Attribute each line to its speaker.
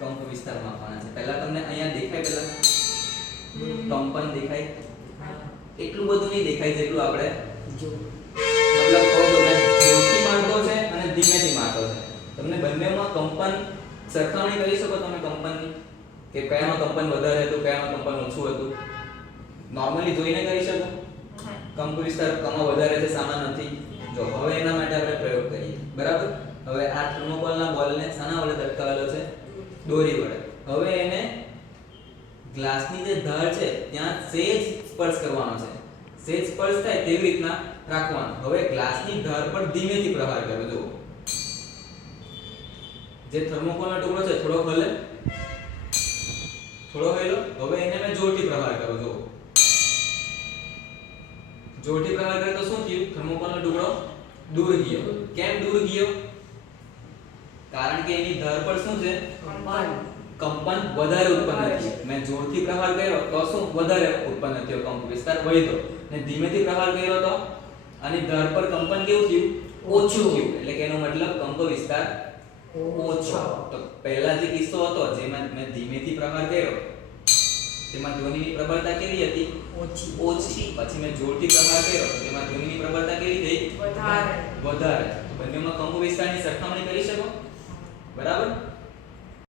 Speaker 1: કંપ વિસ્તાર માપવાના છે. પહેલા તમને અહીંયા દેખાય પહેલા? કંપન દેખાય? એટલું બધું નહીં દેખાય જેટલું આપણે. મતલબ કહો તો જોરથી મારતો છે અને ધીમેથી મારતો છે. તમને બંનેમાં કંપન સરખામણી કરી શકો તમે કંપનની? કે કયામાં કંપન વધારે હતું કયામાં કંપન ઓછું હતું? નોર્મલી જોઈને કરી શકો. કંપ વિસ્તાર કમાં વધારે છે સામા નથી. જો હવે એના માટે આપણે પ્રયોગ કરીએ. બરાબર? હવે આ થર્મોકોલના બોલને શાના વડે લટકાવેલો છે. દોરી વડે હવે એને ગ્લાસની જે ધાર છે, ત્યાં સેજ સ્પર્શ કરવાનો છે. સેજ સ્પર્શ થાય તેવી રીતના રાખવાનો. હવે ગ્લાસની ધાર પર ધીમેથી પ્રહાર કરો. જુઓ. જે થર્મોકોલનો ટુકડો છે, થોડો હલે થોડો હેલો. હવે એને મેં જોરથી પ્રહાર કરો જુઓ. જોરથી પ્રહાર કરે તો શું થયું? થર્મોકોલનો ટુકડો દૂર ગયો. કેમ દૂર ગયો? કારણ કે એની ધર પર શું છે?
Speaker 2: કંપન.
Speaker 1: કંપન વધારે ઉત્પન્ન થયું. મેં જોરથી પ્રહાર કર્યો તો શું? વધારે ઉત્પન્ન થયો કંપ વિસ્તાર વધ્યો. ને ધીમેથી પ્રહાર કર્યો તો? અને ધર પર કંપન કેવું થયું? ઓછું. થયું. એટલે કે એનો મતલબ કંપ વિસ્તાર ઓછો. તો પહેલા જે કિસ્સો હતો જેમાં મેં ધીમેથી પ્રહાર કર્યો તેમાં ધ્વનિની પ્રબળતા કેવી હતી?
Speaker 2: ઓછી.
Speaker 1: ઓછી. પછી મેં જોરથી પ્રહાર કર્યો તેમાં ધ્વનિની પ્રબળતા કેવી થઈ?
Speaker 2: વધારે.
Speaker 1: વધારે. બંનેમાં કંપ વિસ્તારની સરખામણી બરાબર?